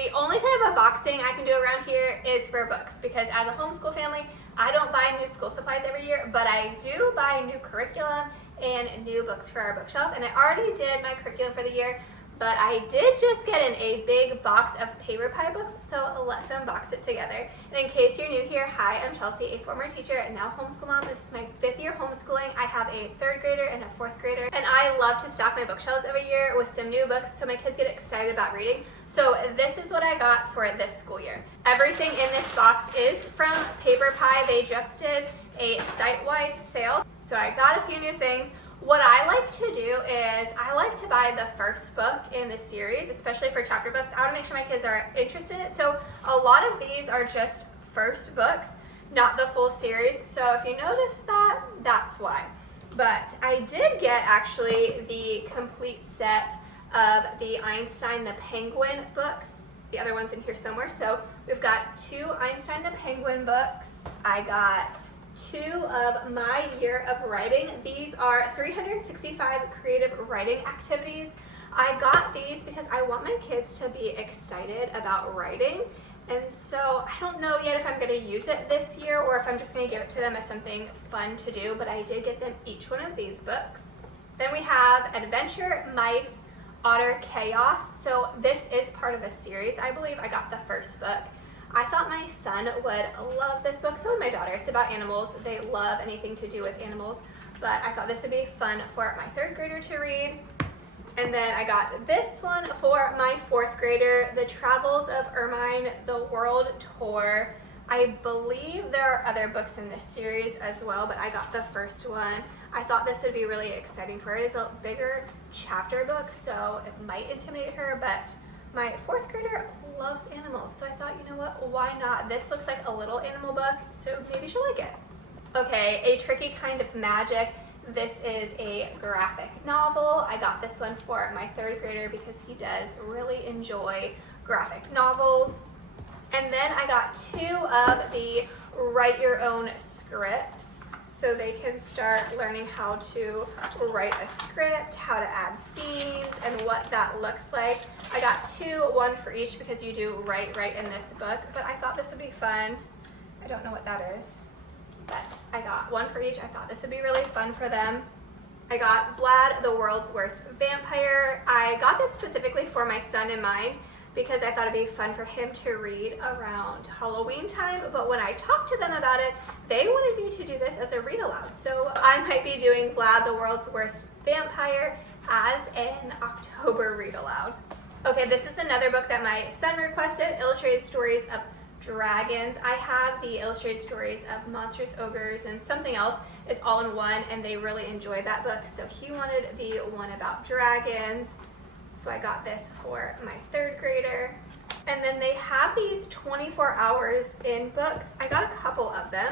The only kind of unboxing I can do around here is for books, because as a homeschool family, I don't buy new school supplies every year, but I do buy new curriculum and new books for our bookshelf. And I already did my curriculum for the year, but I did just get in a big box of PaperPie books, so let's unbox it together. And in case you're new here, hi, I'm Chelsea, a former teacher and now homeschool mom. This is my 5th year homeschooling. I have a 3rd grader and a 4th grader, and I love to stock my bookshelves every year with some new books so my kids get excited about reading. So this is what I got for this school year. Everything in this box is from PaperPie. They just did a site-wide sale, so I got a few new things. What I like to do is I like to buy the first book in the series, especially for chapter books. I want to make sure my kids are interested in it. So a lot of these are just first books, not the full series. So if you notice that, that's why. But I did get actually the complete set of the Einstein the Penguin books. The other one's in here somewhere. So we've got 2 Einstein the Penguin books. I got 2 of my year of writing. These are 365 creative writing activities. I got these because I want my kids to be excited about writing. And so I don't know yet if I'm going to use it this year or if I'm just going to give it to them as something fun to do, but I did get them each one of these books. Then we have Adventure, Mice, Otter, Chaos. So this is part of a series. I believe I got the first book. I thought my son would love this book, so would my daughter. It's about animals. They love anything to do with animals, but I thought this would be fun for my 3rd grader to read. And then I got this one for my 4th grader, The Travels of Ermine, the World Tour. I believe there are other books in this series as well, but I got the first one. I thought this would be really exciting for her. It is a bigger chapter book, so it might intimidate her, but my 4th grader loves animals, so I thought, you know what, why not? This looks like a little animal book, so maybe she'll like it. Okay, A Tricky Kind of Magic. This is a graphic novel. I got this one for my 3rd grader because he does really enjoy graphic novels. And then I got 2 of the Write Your Own Scripts, so they can start learning how to write a script, how to add scenes, and what that looks like. I got 2, 1 for each, because you do write in this book, but I thought this would be fun. I don't know what that is, but I got 1 for each. I thought this would be really fun for them. I got Vlad, the World's Worst Vampire. I got this specifically for my son in mind, because I thought it'd be fun for him to read around Halloween time, but when I talked to them about it, they wanted me to do this as a read aloud. So I might be doing Vlad, the World's Worst Vampire as an October read aloud. Okay, this is another book that my son requested, Illustrated Stories of Dragons. I have the illustrated stories of monsters, ogres, and something else. It's all in one, and they really enjoyed that book, so he wanted the one about dragons. So I got this for my 3rd grader. And then they have these 24 hours in books. I got a couple of them.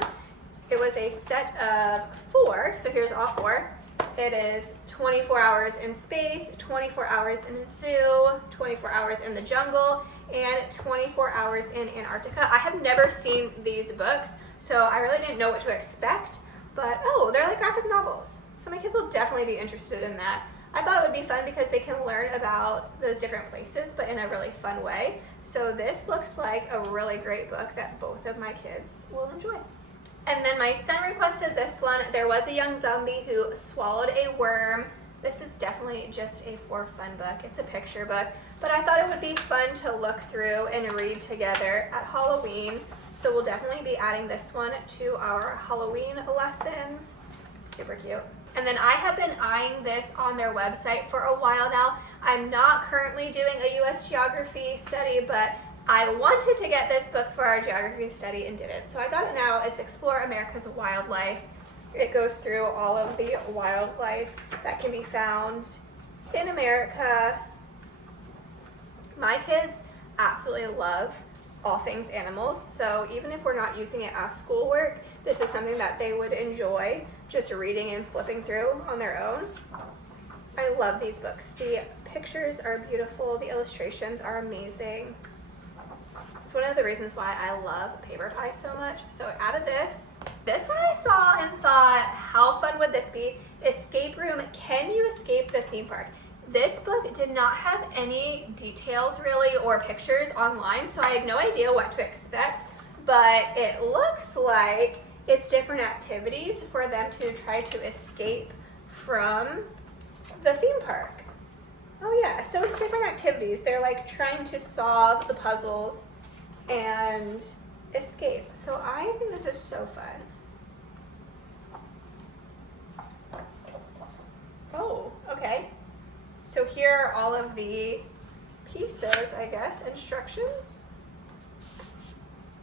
It was a set of 4, so here's all 4. It is 24 hours in space, 24 hours in the zoo, 24 hours in the jungle, and 24 hours in Antarctica. I have never seen these books, so I really didn't know what to expect, but oh, they're like graphic novels. So my kids will definitely be interested in that. I thought it would be fun because they can learn about those different places, but in a really fun way. So this looks like a really great book that both of my kids will enjoy. And then my son requested this one. There was a young zombie who swallowed a worm. This is definitely just a for fun book. It's a picture book, but I thought it would be fun to look through and read together at Halloween. So we'll definitely be adding this one to our Halloween lessons. Super cute. And then I have been eyeing this on their website for a while now. I'm not currently doing a U.S. geography study, but I wanted to get this book for our geography study and didn't. So I got it now. It's Explore America's Wildlife. It goes through all of the wildlife that can be found in America. My kids absolutely love all things animals, so even if we're not using it as schoolwork, this is something that they would enjoy just reading and flipping through on their own. I love these books. The pictures are beautiful, the illustrations are amazing. It's one of the reasons why I love PaperPie so much. So I added this. This one I saw and thought, how fun would this be? Escape room, can you escape the theme park? This book did not have any details really or pictures online, so I had no idea what to expect, but it looks like it's different activities for them to try to escape from the theme park. Oh yeah, so it's different activities. They're like trying to solve the puzzles and escape. So I think this is so fun. Oh, okay. So here are all of the pieces, I guess, instructions.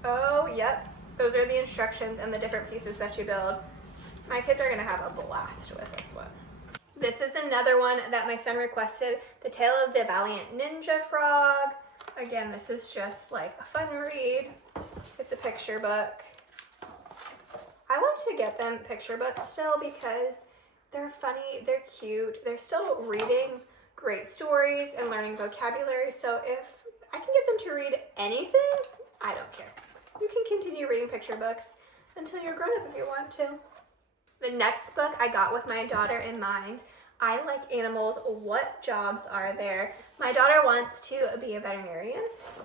Oh, yep. Those are the instructions and the different pieces that you build. My kids are gonna have a blast with this one. This is another one that my son requested, The Tale of the Valiant Ninja Frog. Again, this is just like a fun read. It's a picture book. I want to get them picture books still because they're funny, they're cute, they're still reading great stories and learning vocabulary. So if I can get them to read anything, I don't care. You can continue reading picture books until you're grown up if you want to. The next book I got with my daughter in mind. I like animals. What jobs are there? My daughter wants to be a veterinarian.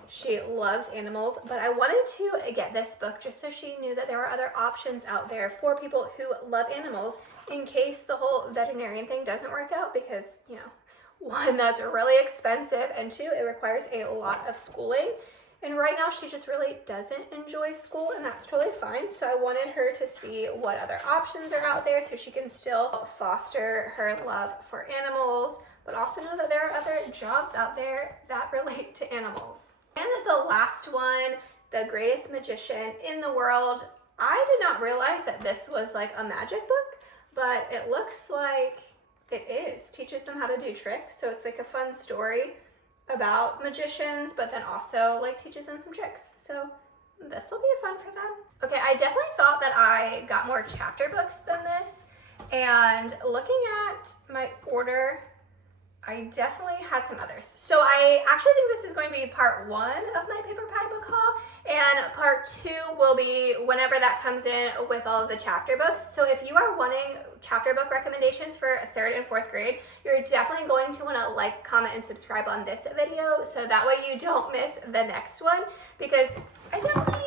She loves animals, but I wanted to get this book just so she knew that there were other options out there for people who love animals in case the whole veterinarian thing doesn't work out because, you know, one, that's really expensive, and two, it requires a lot of schooling. And right now she just really doesn't enjoy school, and that's totally fine. So I wanted her to see what other options are out there so she can still foster her love for animals, but also know that there are other jobs out there that relate to animals. And the last one, The Greatest Magician in the World. I did not realize that this was like a magic book, but it looks like it is. Teaches them how to do tricks. So it's like a fun story about magicians, but then also like teaches them some tricks. So this will be fun for them. Okay, I definitely thought that I got more chapter books than this, and looking at my order, I definitely had some others. So I actually think this is going to be part 1 of my PaperPie book haul, and part 2 will be whenever that comes in with all of the chapter books. So if you are wanting chapter book recommendations for 3rd and 4th grade, you're definitely going to want to like, comment, and subscribe on this video so that way you don't miss the next one, because I definitely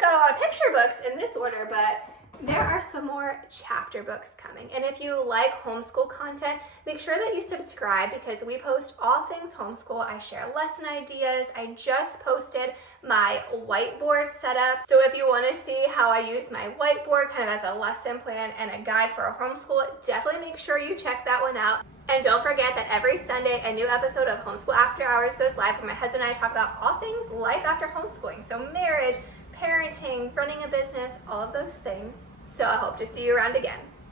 got a lot of picture books in this order, but there are some more chapter books coming. And if you like homeschool content, make sure that you subscribe because we post all things homeschool. I share lesson ideas. I just posted my whiteboard setup. So if you want to see how I use my whiteboard kind of as a lesson plan and a guide for a homeschool, definitely make sure you check that one out. And don't forget that every Sunday, a new episode of Homeschool After Hours goes live where my husband and I talk about all things life after homeschooling. So marriage, parenting, running a business, all of those things. So I hope to see you around again.